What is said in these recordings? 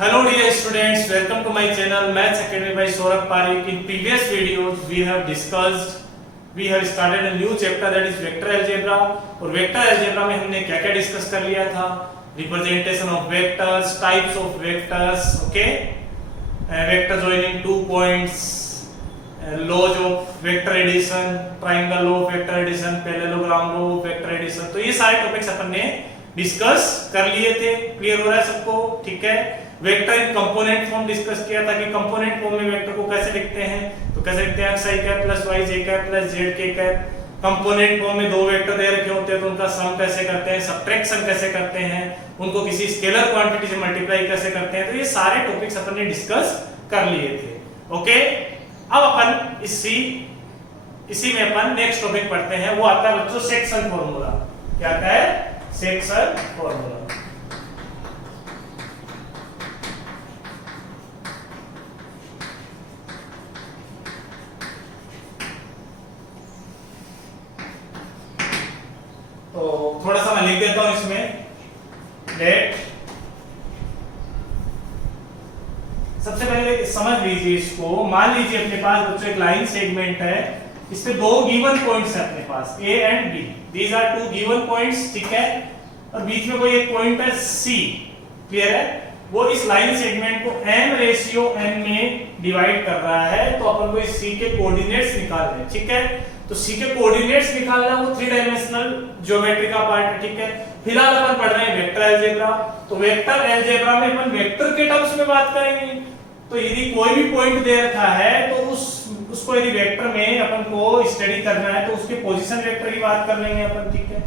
Hello dear students, welcome to my channel Maths Academy by Saurabh Parekh. In previous videos we have started a new chapter that is vector algebra. और vector algebra में हमने क्या-क्या discuss कर लिया था? Representation of vectors, types of vectors, okay? Vector joining two points, laws of vector addition, triangle law of vector addition, parallelogram law of vector addition. तो ये सारे टॉपिक्स अपन ने डिस्कस कर लिए थे. क्लियर हो रहा है सबको? ठीक है. वेक्टर इन कंपोनेंट फॉर्म डिस्कस किया था कि कंपोनेंट फॉर्म में वेक्टर को कैसे लिखते हैं. तो कैसे लिखते हैं? x i cap plus y j cap plus z k cap. Component form में दो वेक्टर दे रखे होते हैं तो उनका सम कैसे करते हैं, सब्ट्रैक्शन कैसे करते हैं, उनको किसी स्केलर क्वांटिटी से मल्टीप्लाई कैसे करते हैं. तो ये सारे टॉपिक्स अपन ने डिस्कस कर लिए थे. ओके. अब अपन इसी में अपन नेक्स्ट टॉपिक पढ़ते हैं. वो आता है बच्चों सेक्शन फॉर्मूला. क्या आता है? Section formula. तो थोड़ा सा मैं लिख देता हूं इसमें. लेट सबसे पहले समझ लीजिए इसको. मान लीजिए अपने पास बच्चों एक लाइन सेगमेंट है. इस पे दो गिवन पॉइंट्स है अपने पास A and B. These are two given points. ठीक है. और बीच में कोई एक पॉइंट है C. क्लियर है. वो इस लाइन सेगमेंट को m/n में डिवाइड कर रहा है. तो अपन को इस C के कोऑर्डिनेट्स निकालने हैं. ठीक है. तो C के कोऑर्डिनेट्स निकालना वो 3 डायमेंशनल ज्योमेट्री का पार्ट है. ठीक है. फिलहाल अपन पढ़ रहे हैं वेक्टर अलजेब्रा. तो वेक्टर अलजेब्रा में अपन वेक्टर के टर्म्स में बात करेंगे. तो यदि कोई भी पॉइंट दे रखा है तो उसको यदि वेक्टर में अपन को स्टडी करना है तो उसके पोजीशन वेक्टर की बात कर लेंगे अपन. ठीक है.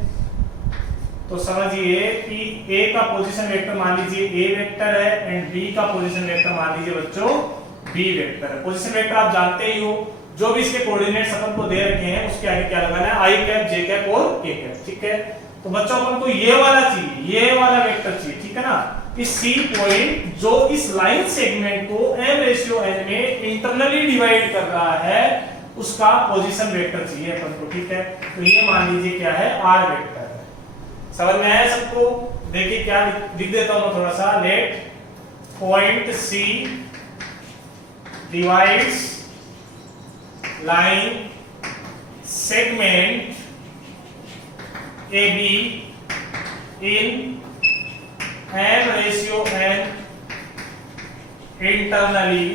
तो समझिए कि A का पोजीशन वेक्टर मान लीजिए A वेक्टर है एंड B का पोजीशन वेक्टर मान लीजिए बच्चों B वेक्टर है. पोजीशन वेक्टर आप जानते ही हो. जो भी इसके कोऑर्डिनेट्स अपन को दे रखे हैं उसके आगे क्या लगाना है? I कैप, J कैप और K कैप. ठीक है. तो बच्चों अपन को ये वाला चाहिए, ये वाला वेक्टर चाहिए. ठीक है ना. इस C पॉइंट जो इस लाइन सेगमेंट को m/n में इंटरनली डिवाइड कर रहा है उसका पोजीशन वेक्टर चाहिए अपन को. ठीक है. तो ये मान लीजिए क्या है? R वेक्टर है. समझ में आया सबको? देखिए क्या लिख देता हूं थोड़ा सा. Let point C divides line segment AB in m/n internally.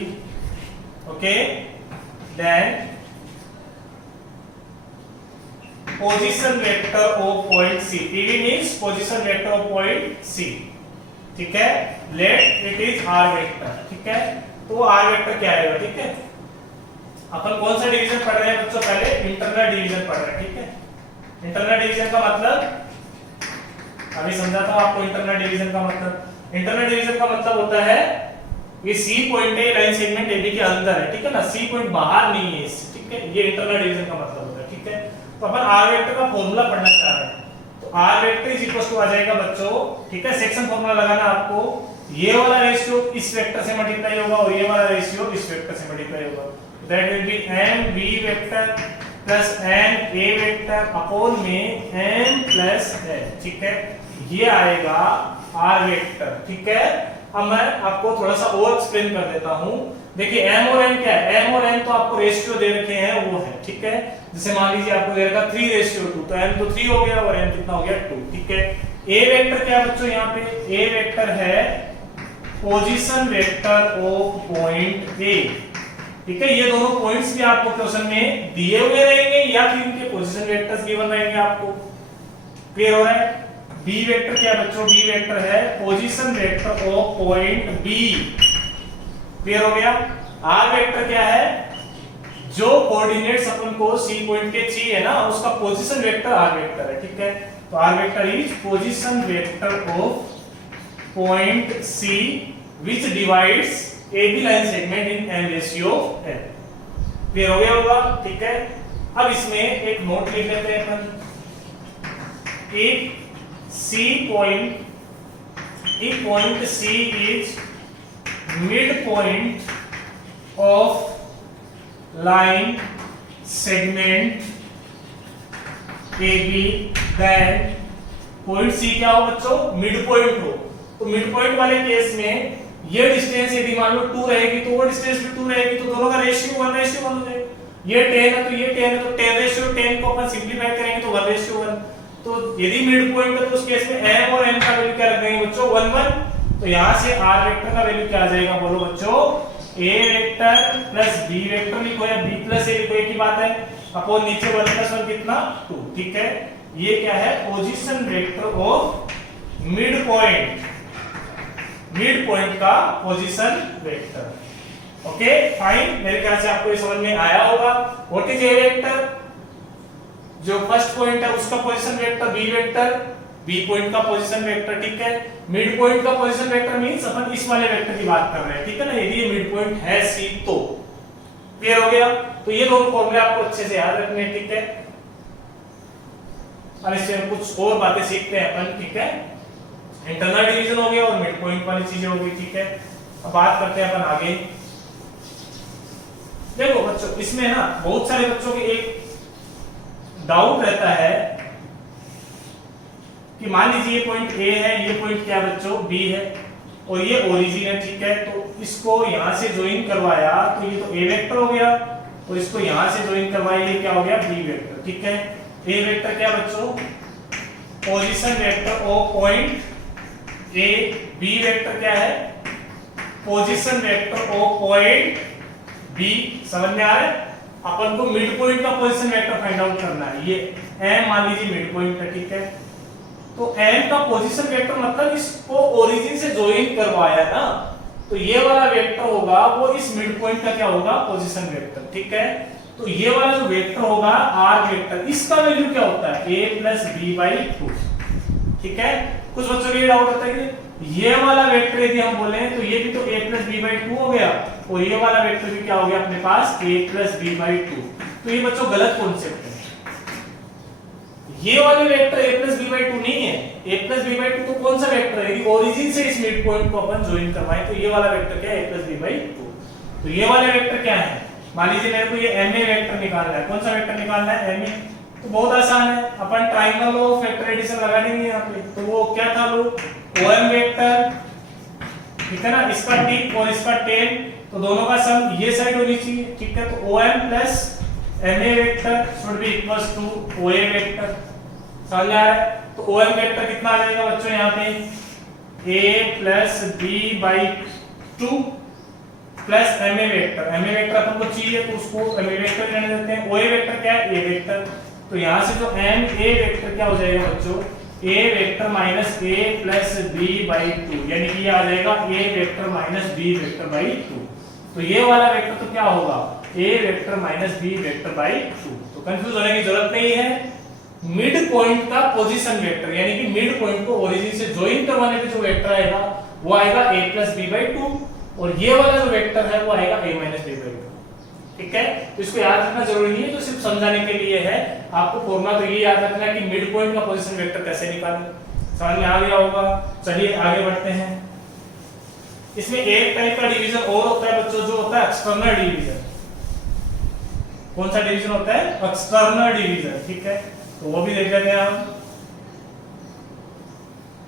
Okay. Then position vector of point C. PV means position vector of point C. ठीक है. Let it is R vector. ठीक है. तो R vector क्या आएगा? ठीक है. अपन कौन सा डिवीजन पढ़ रहे हैं बच्चों? पहले इंटरनल डिवीजन पढ़ रहे हैं. ठीक है. इंटरनल डिवीजन का मतलब अभी समझा था आपको. इंटरनल डिवीजन का मतलब होता है ये C पॉइंट है लाइन सेगमेंट AB के अंदर है. ठीक है ना. C पॉइंट बाहर नहीं है इससे. ठीक है. ये इंटरनल डिवीजन का मतलब होता है. ठीक है. तो अपन R वेक्टर का फॉर्मूला पढ़ना चाह रहे हैं. तो R vector is equal to आ जाएगा बच्चों. ठीक है. सेक्शन फॉर्मूला लगाना आपको. ये वाला रेशियो इस वेक्टर से मल्टीप्लाई होगा और ये वाला रेशियो इस वेक्टर से मल्टीप्लाई होगा. That will B m/b vector plus m/a vector upon में m प्लस n. ठीक है. ये आएगा R वेक्टर. ठीक है. अब मैं आपको थोड़ा सा और एक्सप्लेन कर देता हूं. देखिए m और n क्या है? m और n तो आपको रेशियो दे रखे हैं वो है. ठीक है. जैसे मान लीजिए आपको दे रखा 3:2. तो m तो 3 हो गया और n कितना हो गया? 2. ठीक है. a वेक्टर क्या है बच्चों? यहाँ पे a वेक्टर है position vector of point A. ठीक है. ये दोनों पॉइंट्स भी आपको क्वेश्चन में दिए हुए रहेंगे या फिर इनके पोजीशन वेक्टर्स गिवन रहेंगे आपको. क्लियर हो रहा है? B वेक्टर क्या है बच्चों? B वेक्टर है position vector of point B. Clear हो गया? R वेक्टर क्या है? जो कोऑर्डिनेट्स अपन को C पॉइंट के चाहिए ना उसका पोजीशन वेक्टर R वेक्टर है. ठीक है. तो R vector is position vector of point C which divides AB line segment in m/n. Clear हो गया होगा? ठीक है. अब इसमें एक नोट लिख लेते हैं अपन. एक point C is midpoint of line segment AB then point C क्या हो बच्चों, मिड पॉइंट हो। तो मिड पॉइंट वाले केस में ये डिस्टेंस यदि मान लो 2 रहेगी तो वो डिस्टेंस भी 2 रहेगी, तो दोनों का रेशियो 1:1 हो जाएगा। ये 10 है तो ये 10 है, तो 10:10 को अपन सिंपलीफाई करेंगे तो 1:1। तो यदि मिड पॉइंट है तो उस केस में m और n का वैल्यू क्या रख देंगे बच्चों 1 1। तो यहां से r वेक्टर का वैल्यू क्या आ जाएगा बोलो बच्चों, a vector plus b vector लिखो या b प्लस a लिखो, एक ही बात है। अपॉन नीचे 1 + 1 कितना 2, ठीक है। ये क्या है position vector of mid point, mid point का पोजीशन वेक्टर। ओके फाइन, मेरे ख्याल से आपको ये समझ में आया होगा। व्हाट इज ए वेक्टर, जो फर्स्ट पॉइंट है उसका position vector B vector, B point का पोजीशन वेक्टर, ठीक है। मिड पॉइंट का पोजीशन वेक्टर मींस अपन इस वाले वेक्टर की बात कर रहे हैं, ठीक है ना। यदि ये मिड पॉइंट है सी तो क्लियर हो गया। तो ये दोनों फॉर्मूले आपको अच्छे से याद रखने हैं, ठीक है। अब इसमें कुछ और बातें सीखते हैं अपन, ठीक है। इंटरनल डिवीजन हो गया और मिड पॉइंट वाली चीजें हो गई, ठीक है। अब बात करते हैं अपन आगे। देखो बच्चों इसमें ना बहुत सारे बच्चों के एक डाउट रहता है कि मान लीजिए ये पॉइंट ए है, ये पॉइंट क्या बच्चों बी है और ये ओरिजिन है, ठीक है। तो इसको यहां से ज्वाइन करवाया तो ये तो ए वेक्टर हो गया और इसको यहां से ज्वाइन करवाया ये क्या हो गया बी वेक्टर, ठीक है। ए वेक्टर क्या बच्चों position vector of point A, B vector क्या है position vector of point B. समझ में आ रहा है। अपन को मिड पॉइंट का पोजीशन वेक्टर फाइंड आउट करना है। ये m मान लीजिए मिड पॉइंट है, ठीक है। तो m का पोजीशन वेक्टर मतलब इसको ओरिजिन से ज्वाइन करवाया ना, तो ये वाला वेक्टर होगा वो इस मिड पॉइंट का क्या होगा पोजीशन वेक्टर, ठीक है। तो ये वाला जो वेक्टर होगा r वेक्टर, इसका वैल्यू क्या होता है a + b/2, ठीक है। कुछ बच्चों के डाउट होता है कि ये वाला वेक्टर यदि हम बोले तो ये भी तो a + b/2 हो गया और ये वाला वेक्टर भी क्या हो गया अपने पास a + b/2। तो ये बच्चों गलत कॉन्सेप्ट है। ये वाले वेक्टर a + b/2 नहीं है। a + b/2 तो कौन सा वेक्टर है, यदि ओरिजिन से इस मिड पॉइंट को अपन ज्वाइन करवाएं तो ये वाला वेक्टर क्या है a + b/2। तो ये वाले वेक्टर क्या है, मान लीजिए मेरे को ये ma वेक्टर निकालना है। कौन सा वेक्टर निकालना है ma, तो बहुत आसान है, अपन ट्रायंगल ऑफ वेक्टर एडिशन लगा देंगे यहाँ पे। तो वो क्या था लो OM वेक्टर, ठीक है ना। इसका टिप और इसका टेल, तो दोनों का सम ये साइड होनी चाहिए, ठीक है। तो OM + MA vector should be equals to OA vector. समझ आ रहा है। तो OM वेक्टर कितना आ जाएगा बच्चों यहाँ पे a + b/2 plus MA vector. MA vector अपन को चाहिए तो उसको MA वेक्टर रहने देते हैं। OA वेक्टर क्या है A वेक्टर। तो यहाँ से जो MA वेक्टर क्या हो जाएगा बच्चों A vector minus A plus B/2, यानी कि ये आ जाएगा A वेक्टर माइनस B वेक्टर/2। तो ये वाला वेक्टर तो क्या होगा A वेक्टर माइनस B वेक्टर/2। तो कंफ्यूज होने की जरूरत नहीं है। मिड पॉइंट का पोजीशन वेक्टर यानी कि मिड पॉइंट को ओरिजिन से ज्वाइन करवाने पे जो वेक्टर आएगा वो आएगा A प्लस B/2 और ये वाला जो वेक्टर है वो आएगा A माइनस B/2, ठीक है। तो इसको याद रखना जरूरी नहीं है, तो सिर्फ समझाने के लिए है। आपको फॉर्मूला तो ये याद रखना है कि मिड पॉइंट का पोजीशन वेक्टर कैसे निकालें। समझ में आ गया होगा। चलिए आगे बढ़ते हैं। इसमें एक टाइप का डिवीजन और होता है बच्चों, जो होता है एक्सटर्नल डिवीजन। कौन सा डिवीजन होता है एक्सटर्नल डिवीजन, ठीक है। तो वो भी देख लेते हैं हम।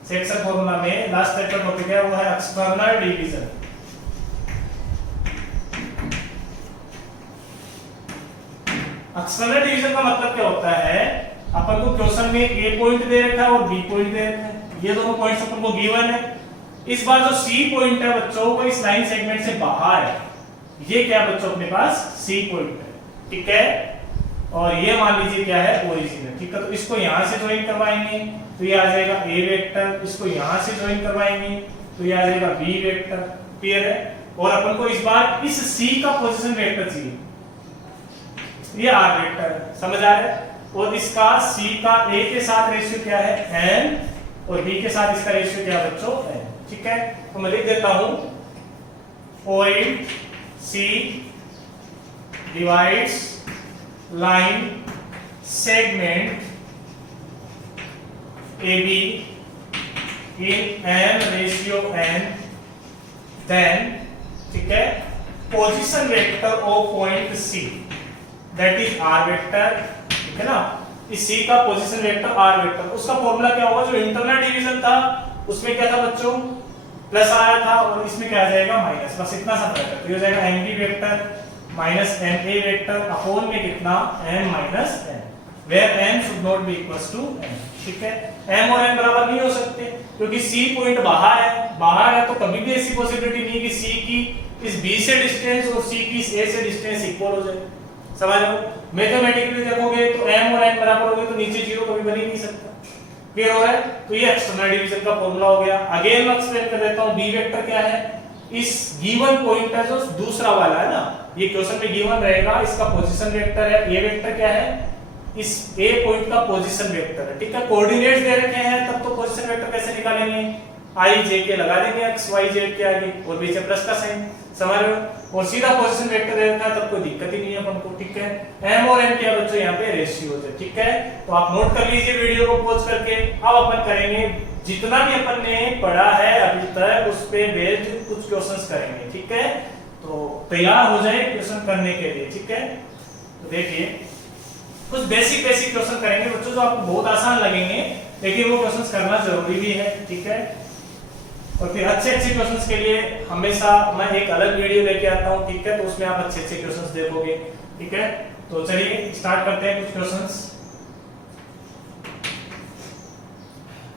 सेक्शन फॉर्मूला में लास्ट टाइप का टॉपिक है वो है एक्सटर्नल डिवीजन। एक्सटर्नल डिवीजन का मतलब क्या होता है, अपन को क्वेश्चन में ए पॉइंट दे रखा है और बी पॉइंट दे रखा है। ये दोनों पॉइंट्स अपन को गिवन है। इस बार जो सी पॉइंट है बच्चों वो इस लाइन सेगमेंट से बाहर है। ये क्या बच्चों अपने पास सी पॉइंट है, ठीक है। और ये मान लीजिए क्या है ओरिजिन है, ठीक है। तो इसको यहां से ज्वाइन करवाएंगे तो ये आ जाएगा ए वेक्टर। इसको यहां से ज्वाइन करवाएंगे तो ये आ जाएगा बी वेक्टर। क्लियर है। और अपन को इस बार इस सी का पोजीशन वेक्टर चाहिए, ये आर वेक्टर है। समझ आ रहा है। और इसका सी का ए के साथ रेशियो क्या है एन और बी के साथ इसका रेशियो क्या है बच्चों एन, ठीक है। तो मैं लिख देता हूं point C divides line segment AB in n ratio n, then ठीक है position vector of point C that is R vector, ठीक है ना। इस C का पोजीशन वेक्टर R वेक्टर, उसका फॉर्मूला क्या होगा, जो इंटरनल डिवीजन था उसमें क्या था बच्चों प्लस आ रहा था और इसमें क्या आ जाएगा माइनस, बस इतना सा फर्क है। तो ये हो जाएगा m b vector minus m a vector upon में कितना m minus n, where m should not be equals to m. ठीक है, एम और एन बराबर नहीं हो सकते क्योंकि सी पॉइंट बाहर है तो कभी भी ऐसी पॉसिबिलिटी नहीं कि सी की इस बी से डिस्टेंस और सी की इस ए से डिस्टेंस इक्वल हो जाए। समझ लो, मैथमेटिकली देखोगे तो एम और एन बराबर हो गए तो नीचे जीरो कभी बन ही नहीं सकता। क्लियर हो रहा है? तो ये एक्सटर्नल डिवीजन का फॉर्मूला हो गया। अगेन मैं एक्सप्लेन कर देता हूं, बी वेक्टर क्या है, इस गिवन पॉइंट है जो दूसरा वाला है ना, ये क्वेश्चन में गिवन रहेगा, इसका पोजीशन वेक्टर है। ए वेक्टर क्या है, इस ए पॉइंट का पोजीशन वेक्टर है। ठीक है, कोऑर्डिनेट्स दे रखे हैं तब तो पोजीशन वेक्टर कैसे निकालेंगे, आई जे के लगा देंगे एक्स वाई जेड के आगे और पीछे प्लस का साइन। समझ रहे हो? और सीधा पोजीशन वेक्टर दे रखा है तब कोई दिक्कत ही नहीं है अपन को। ठीक है, एम और एन क्या बच्चों यहाँ पे रेशियोज है। ठीक है, तो आप नोट कर लीजिए वीडियो को पॉज करके। अब अपन करेंगे जितना भी अपन ने पढ़ा है अभी तक उस पे बेस्ड कुछ क्वेश्चंस करेंगे। ठीक है, तो तैयार हो जाए क्वेश्चन करने के लिए। ठीक है, तो देखिए कुछ बेसिक क्वेश्चन करेंगे बच्चों जो आपको बहुत आसान लगेंगे, लेकिन वो क्वेश्चंस करना जरूरी भी है। ठीक है, और फिर अच्छे क्वेश्चंस के लिए हमेशा मैं एक अलग वीडियो लेके आता हूं। ठीक है, तो उसमें आप अच्छे क्वेश्चंस देखोगे। ठीक है, तो चलिए स्टार्ट करते हैं कुछ questions.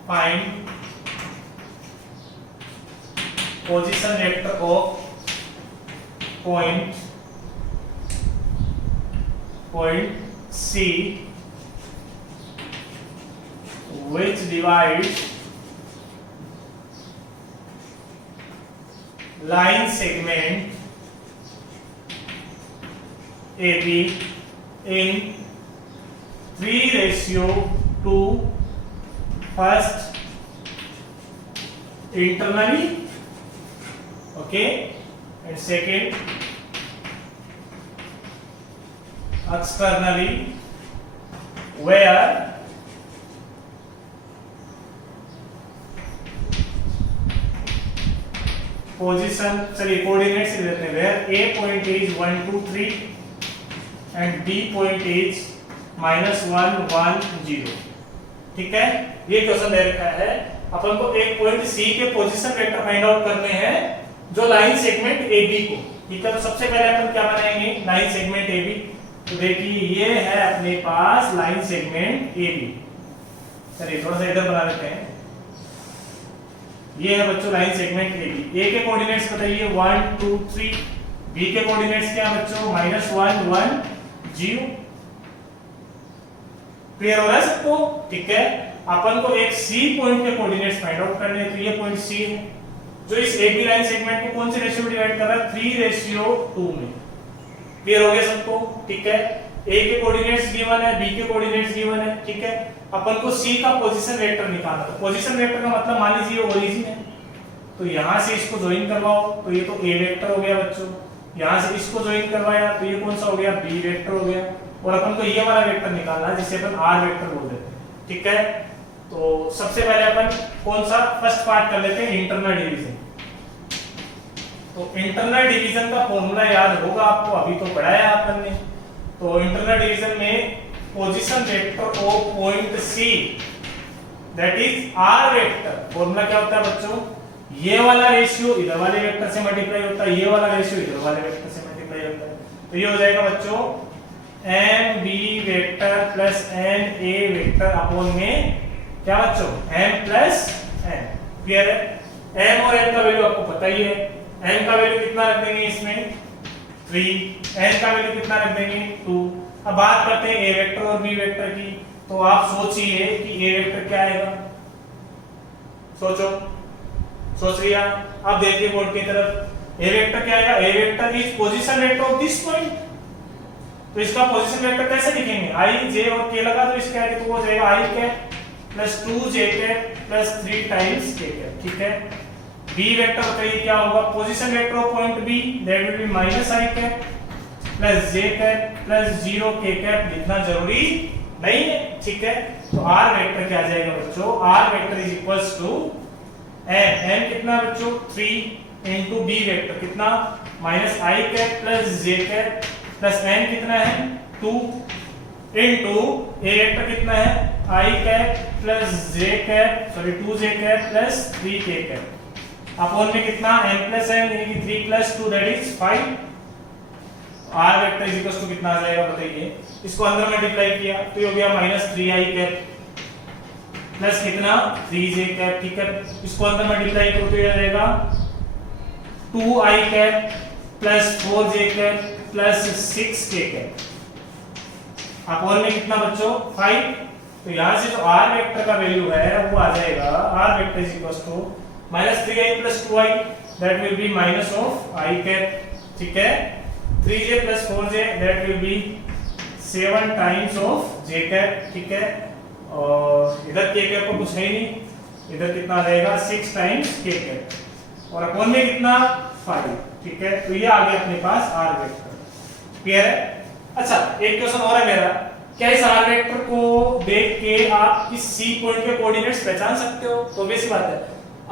Find position vector of point C which divides line segment AB in 3:2 first internally, okay, and second externally, where position, चलिए कोऑर्डिनेट्स लिख देते हैं, where A point is 1 2 3 and B point is -1 1 0। ठीक है, ये क्वेश्चन दे रखा है अपन को एक पॉइंट C के पोजीशन वेक्टर फाइंड आउट करने हैं जो लाइन सेगमेंट AB को। ठीक है, तो सबसे पहले अपन क्या बनाएंगे, लाइन सेगमेंट AB। तो देखिए ये है अपने पास लाइन सेगमेंट AB। चलिए थोड़ा सा इधर बना लेते हैं। ये है बच्चों लाइन सेगमेंट AB। A के कोऑर्डिनेट्स बताइए 1 2 3, B के कोऑर्डिनेट्स क्या बच्चों -1 1 0। क्लियर हो रहा है सबको? ठीक है, अपन को एक C पॉइंट के कोऑर्डिनेट्स फाइंड आउट करने हैं। तो ये पॉइंट C है जो इस AB लाइन सेगमेंट को कौन से रेशियो में डिवाइड कर रहा है, 3:2 में। क्लियर हो गया सबको? ठीक है, A के कोऑर्डिनेट्स गिवन है, B के कोऑर्डिनेट्स गिवन है। ठीक है, अपन को C का पोजीशन वेक्टर निकालना है। पोजीशन वेक्टर का मतलब मान लीजिए ओरिजिन है, तो यहां से इसको ज्वाइन करवाओ तो ये तो A वेक्टर हो गया बच्चों। यहां से इसको ज्वाइन करवाया तो ये कौन सा हो गया, B वेक्टर हो गया। और अपन को ये वाला वेक्टर निकालना है जिसे अपन R वेक्टर बोल देते हैं। ठीक है, तो सबसे पहले अपन कौन सा फर्स्ट पार्ट कर लेते हैं, इंटरनल डिवीजन। तो इंटरनल डिवीजन का फॉर्मूला याद होगा आपको, अभी तो पढ़ाया अपन ने। तो इंटरनल डिवीजन में position vector of point C that is R vector, formula क्या होता है बच्चों, ये वाला रेशियो इधर वाले वेक्टर से मल्टीप्लाई होता है, ये वाला रेशियो इधर वाले वेक्टर से मल्टीप्लाई होता है। तो ये हो जाएगा बच्चों MB vector plus NA vector upon में क्या बच्चों M प्लस N। क्लियर है? M और N का वैल्यू आपको पता ही है। M का वैल्यू कितना रख देंगे इसमें 3, N का वैल्यू कितना रख देंगे 2। अब बात करते हैं A वेक्टर और B वेक्टर की। तो आप सोचिए कि A वेक्टर क्या आएगा, सोच लिया। अब देखिए बोर्ड की तरफ, A वेक्टर क्या आएगा, A vector is position vector of this point. तो इसका पोजीशन वेक्टर कैसे लिखेंगे, I J और K लगा दो इसके आगे, तो हो जाएगा I cap plus 2J cap plus 3 times K cap. ठीक है, B वेक्टर बताइए क्या होगा, position vector of point B that will B -I cap plus J cap plus 0 K cap. लिखना जरूरी नहीं है। ठीक है, तो R वेक्टर क्या आ जाएगा बच्चों, R vector is equals to M कितना बच्चों 3 इनटू B वेक्टर कितना -I cap plus J cap plus N कितना है 2 इनटू A वेक्टर कितना है I cap plus J cap 2J cap plus 3K cap. Upon में कितना m प्लस n यानी कि 3 plus 2 that is 5। r vector is equal to कितना आ जाएगा बताइए। इसको अंदर मल्टीप्लाई किया तो ये हो गया -3i कैप प्लस कितना 3j कैप, ठीक है। इसको अंदर मल्टीप्लाई करो तो ये आ जाएगा 2i cap plus 4j cap plus 6k cap upon में कितना बच्चों 5। तो यहां से जो r वेक्टर का वैल्यू है वो आ जाएगा r vector is equal to -3i plus 2i that will be minus of i cap, ठीक है। 3j plus 4j that will be 7 times of j cap, ठीक है। और इधर k कैप को कुछ है ही नहीं, इधर कितना आ जाएगा 6 टाइम्स k कैप और अपॉन में कितना 5, ठीक है। तो ये आ गया अपने पास r वेक्टर, क्लियर है। अच्छा एक क्वेश्चन और है मेरा, क्या इस r वेक्टर को देख के आप इस c पॉइंट के कोऑर्डिनेट्स पहचान सकते हो? तो वैसी बात है,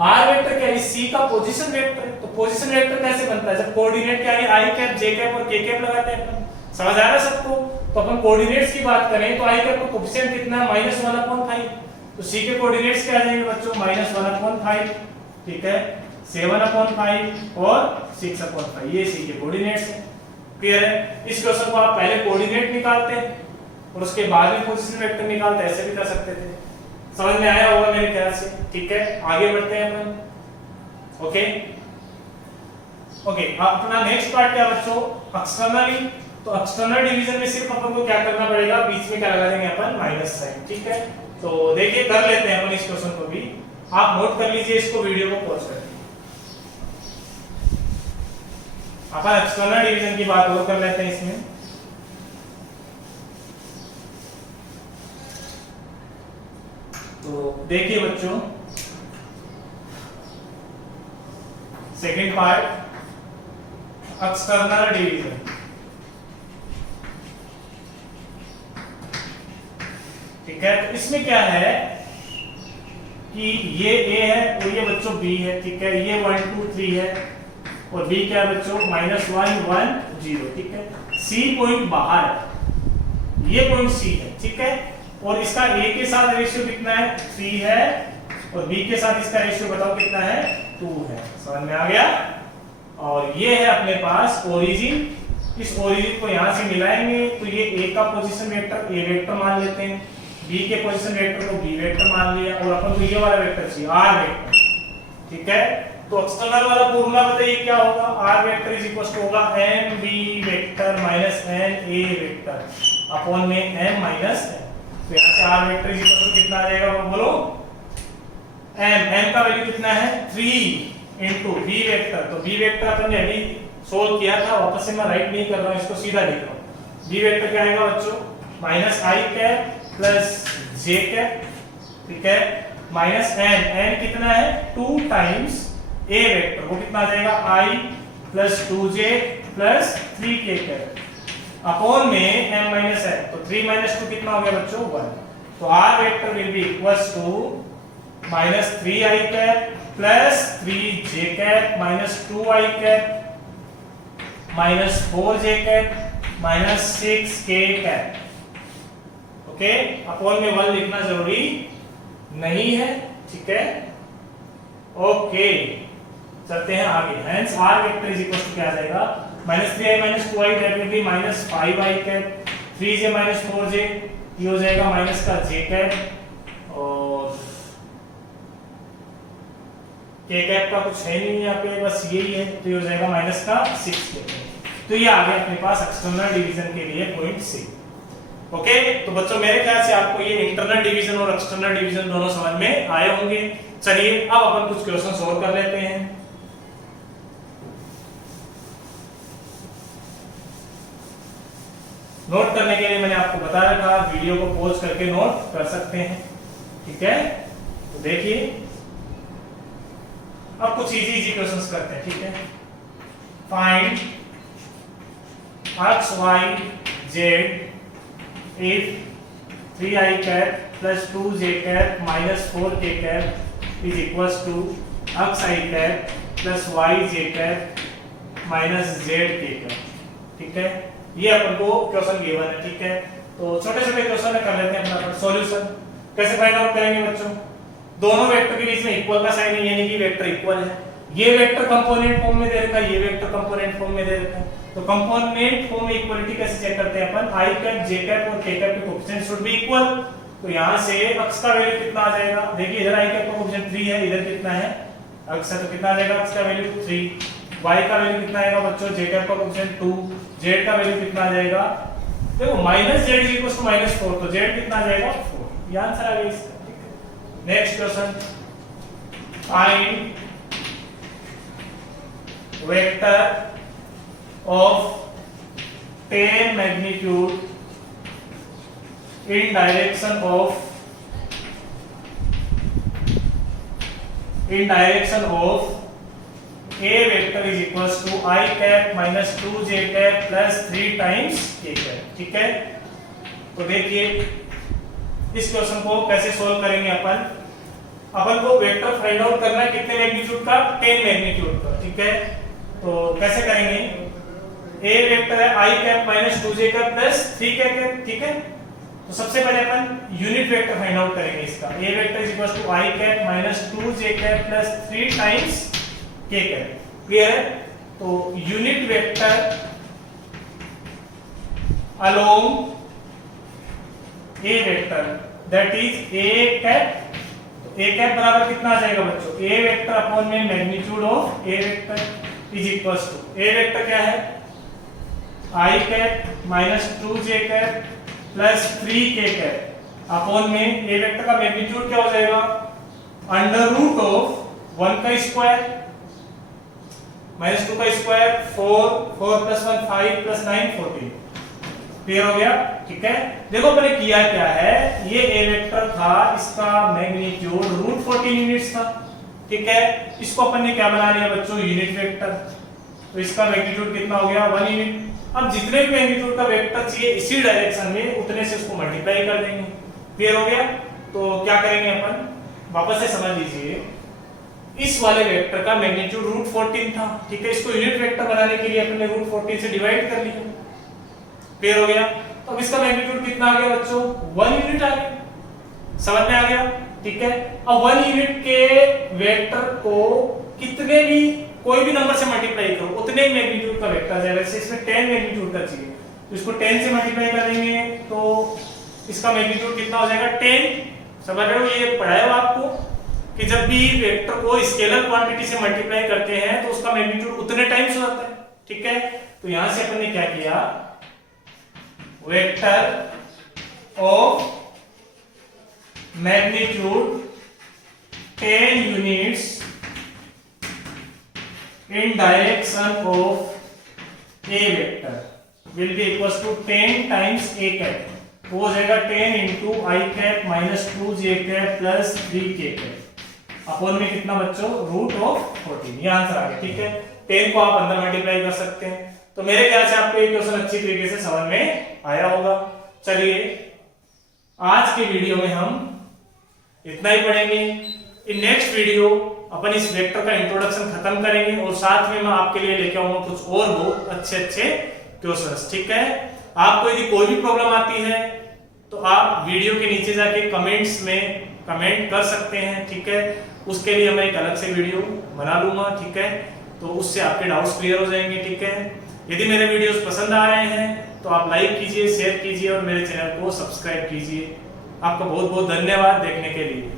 r वेक्टर क्या है इस c का पोजीशन वेक्टर है। तो पोजीशन वेक्टर कैसे बनता है? जब कोऑर्डिनेट के आगे i कैप j कैप और k कैप लगाते हैं अपन, समझ आ रहा है सबको। तो अपन कोऑर्डिनेट्स की बात करें तो i कैप का कोएफिशिएंट कितना है -1/5, तो c के कोऑर्डिनेट्स क्या आ जाएंगे बच्चों -1/5, ठीक है। 7/5 और 6/5 ये c के कोऑर्डिनेट्स हैं, क्लियर है। इस क्वेश्चन को आप पहले कोऑर्डिनेट निकालते हैं और उसके बाद में पोजीशन वेक्टर निकालते, ऐसे भी कर सकते थे। समझ में आया होगा मेरे ख्याल से, ठीक है। आगे बढ़ते हैं अपन, ओके ओके। अपना नेक्स्ट पार्ट क्या बच्चों, एक्सटर्नली। तो एक्सटर्नल डिवीजन में सिर्फ अपन को क्या करना पड़ेगा, बीच में क्या लगा देंगे अपन माइनस साइन, ठीक है। तो देखिए कर लेते हैं अपन इस क्वेश्चन को भी, आप नोट कर लीजिए इसको, वीडियो को पॉज कर। अपन एक्सटर्नल डिवीजन की बात और कर लेते हैं इसमें। तो देखिए बच्चों सेकंड पार्ट एक्सटर्नल डिवीजन। ठीक है, तो इसमें क्या है कि ये a है और ये बच्चों b है, ठीक है। ये 1 2 3 है और b क्या है बच्चों -1 1 0, ठीक है। c पॉइंट बाहर है, ये पॉइंट c है, ठीक है। और इसका a के साथ रेशियो कितना है 3 है और b के साथ इसका रेशियो बताओ कितना है 2 है। समझ में आ गया। और ये है अपने पास ओरिजिन, इस ओरिजिन को यहां से मिलाएंगे तो ये a का पोजीशन वेक्टर a वेक्टर मान लेते हैं, b के पोजीशन वेक्टर को b वेक्टर मान लिया और अपन को ये वाला वेक्टर चाहिए r वेक्टर, ठीक है। तो एक्सटर्नल वाला फॉर्मूला बताइए क्या होगा, r vector is equal to होगा m b vector minus n a vector upon में m माइनस n। तो यहां से r vector is equal to कितना आ जाएगा बोलो, m का वैल्यू कितना है 3 इनटू b वेक्टर। तो b वेक्टर अपन ने अभी सोल्व किया था, वापस से मैं राइट नहीं कर रहा हूं, इसको सीधा लिख रहा हूं। b वेक्टर क्या आएगा बच्चों -i cap plus j cap, ठीक है, माइनस n कितना है 2 टाइम्स a वेक्टर, वो कितना आ जाएगा i plus 2j plus 3k cap upon में m माइनस n। तो 3 माइनस 2 कितना हो गया बच्चों 1। तो r vector will be equals to -3i cap plus 3j cap minus 2i cap minus 4j cap minus 6k cap, okay. Upon में 1 लिखना जरूरी नहीं है, ठीक है, ओके। चलते हैं आगे। Hence r vector is equal to क्या आ जाएगा -3i - 2i that will B -5i cap 3j - 4j, ये हो जाएगा माइनस का j कैप और k कैप का कुछ है नहीं यहाँ पे, बस यही है, तो ये हो जाएगा माइनस का 6k। तो ये आ गया अपने पास एक्सटर्नल डिवीजन के लिए पॉइंट c, ओके। तो बच्चों मेरे ख्याल से आपको ये इंटरनल डिवीजन और एक्सटर्नल डिवीजन दोनों समझ में आए होंगे। चलिए अब अपन कुछ क्वेश्चन सॉल्व कर लेते हैं। नोट करने के लिए मैंने आपको बताया था, वीडियो को पॉज करके नोट कर सकते हैं, ठीक है। तो देखिए अब कुछ इजी क्वेश्चंस करते हैं, ठीक है। Find x y z if 3i cap plus 2j cap minus 4k cap is equals to xi cap plus yj cap minus zk cap, ठीक है। ये अपन को क्वेश्चन गिवन है, ठीक है। तो छोटे छोटे क्वेश्चन कर लेते हैं अपना सॉल्यूशन। कैसे फाइंड आउट करेंगे बच्चों, दोनों वेक्टर के बीच में इक्वल का साइन है यानी कि वेक्टर इक्वल है, ये वेक्टर कंपोनेंट फॉर्म में दे रखा है, ये वेक्टर कंपोनेंट फॉर्म में दे रखा है। तो कंपोनेंट फॉर्म में इक्वलिटी कैसे चेक करते हैं अपन, आई कैप जे कैप और के कैप के कोएफिशिएंट शुड बी इक्वल। तो यहां से x का वैल्यू कितना आ जाएगा, देखिए इधर आई कैप का कोएफिशिएंट 3 है, इधर कितना है x है, तो कितना आ जाएगा x का वैल्यू 3, y का वैल्यू कितना आएगा बच्चों, j कैप का कोएफिशिएंट 2, z का वैल्यू कितना आ जाएगा, देखो -z -4, तो z कितना आ जाएगा 4। ये आंसर आ गया इसका। Next question, find vector of 10 magnitude in direction of a vector is equals to I cap minus 2j cap plus 3 times k cap। ठीक है, तो देखिए इस क्वेश्चन को कैसे सोल्व करेंगे अपन को वेक्टर फाइंड आउट करना है कितने मैग्नीट्यूड का, 10 मैग्नीट्यूड का। ठीक है, तो कैसे करेंगे, ए वेक्टर है i cap minus 2j cap plus 3k cap. ठीक है, तो सबसे पहले अपन यूनिट वेक्टर फाइंड आउट करेंगे इसका। A vector is equals to i cap minus 2j cap plus 3 times k cap. Clear है, तो unit vector along A vector that is a cap, तो a कैप बराबर कितना आ जाएगा बच्चों, a वेक्टर अपॉन में magnitude of a vector is equals to, a vector क्या है i cap minus 2j cap plus 3k cap upon में a वेक्टर का मैग्नीट्यूड क्या हो जाएगा, अंडर रूट ऑफ 1 का स्क्वायर माइनस 2 का स्क्वायर 4 प्लस 1 5 प्लस 9 14। क्लियर हो गया। ठीक है, देखो अपने किया क्या है, ये a वेक्टर था, इसका मैग्नीट्यूड रूट 14 यूनिट्स था। ठीक है, इसको अपन ने क्या बना लिया बच्चों, यूनिट वेक्टर, तो इसका मैग्नीट्यूड कितना हो गया 1 यूनिट। अब जितने भी मैग्नीट्यूड का वेक्टर चाहिए इसी डायरेक्शन में उतने से उसको मल्टीप्लाई कर देंगे। क्लियर हो गया, तो क्या करेंगे अपन, वापस से समझ लीजिए, इस वाले वेक्टर का मैग्नीट्यूड रूट 14 था। ठीक है, इसको यूनिट वेक्टर बनाने के लिए अपन ने रूट 14 से डिवाइड कर लिया। क्लियर हो गया, तो अब इसका मैग्नीट्यूड कितना आ गया बच्चों, 1 यूनिट आ गया। समझ में आ गया। ठीक है, अब 1 यूनिट के वेक्टर को कितने भी कोई भी नंबर से मल्टीप्लाई करो उतने ही मैग्नीट्यूड का वेक्टर आ जाएगा। जैसे इसमें 10 मैग्नीट्यूड का चाहिए, तो इसको 10 से मल्टीप्लाई करेंगे तो इसका मैग्नीट्यूड कितना हो जाएगा 10। समझ रहे हो, ये पढ़ाया हो आपको कि जब भी वेक्टर को स्केलर क्वांटिटी से मल्टीप्लाई करते हैं तो उसका मैग्नीट्यूड उतने टाइम्स हो जाता है। ठीक है, तो यहां से अपन ने क्या किया, vector of magnitude 10 units in direction of a vector will be equals to 10 times a cap, तो हो जाएगा 10 into I cap minus 2j cap plus 3k cap upon में कितना बच्चों, रूट ऑफ 14। ये आंसर आ गया। ठीक है, 10 को आप अंदर मल्टीप्लाई कर सकते हैं। तो मेरे ख्याल से आपको ये क्वेश्चन अच्छी तरीके से समझ में आया होगा। चलिए आज के वीडियो में हम इतना ही पढ़ेंगे। इन नेक्स्ट वीडियो अपन इस वेक्टर का इंट्रोडक्शन खत्म करेंगे और साथ में मैं आपके लिए लेके आऊंगा कुछ और बहुत अच्छे क्वेश्चंस। ठीक है, आपको यदि कोई भी प्रॉब्लम आती है तो आप वीडियो के नीचे जाके कमेंट्स में कमेंट कर सकते हैं। ठीक है, उसके लिए मैं एक अलग से वीडियो बना लूंगा। ठीक है, तो उससे आपके डाउट्स क्लियर हो जाएंगे। ठीक है, यदि मेरे वीडियोस पसंद आ रहे हैं तो आप लाइक कीजिए, शेयर कीजिए और मेरे चैनल को सब्सक्राइब कीजिए। आपका बहुत बहुत धन्यवाद देखने के लिए।